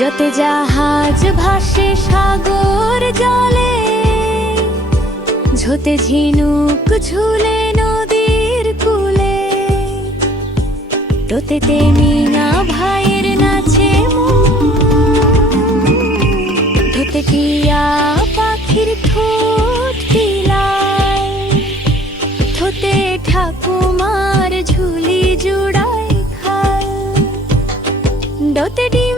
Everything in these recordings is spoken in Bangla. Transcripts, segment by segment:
যত জাহাজ ভাসে সাগর জলে, ঝোতে ঝিনুক ঝুলে নদীর কুলে। তোতে তেমিনা ভাইয়ের নাচে ধোতে টিয়া পাখির ঠোঁট ধোতে ঠাকুমার ঝুলি জুড়াই খায় ডোতে ডিম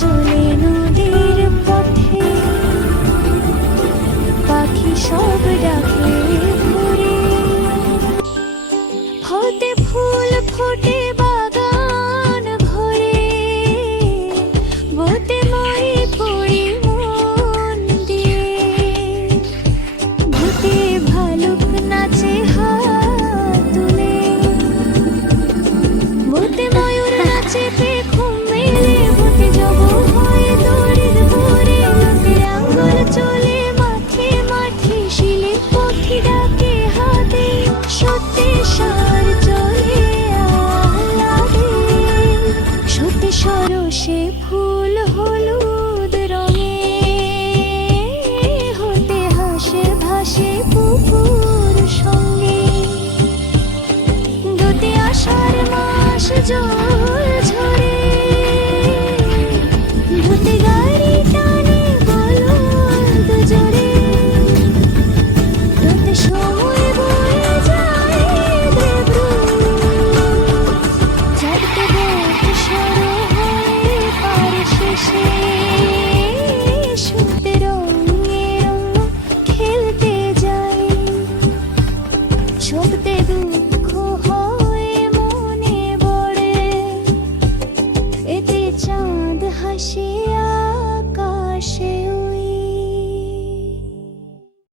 চলে নদীর পথে। পাখি সব ডাকে ঘুরে হতে ফুল ফোটে সে ফুল হলুদ রঙে হতে হাসে ভাসে পুকুর সঙ্গে। দুটি আষাঢ় মাস জল ঝরে ধুতে গাড়ি টানে বলো দুজন। 勝負テーブル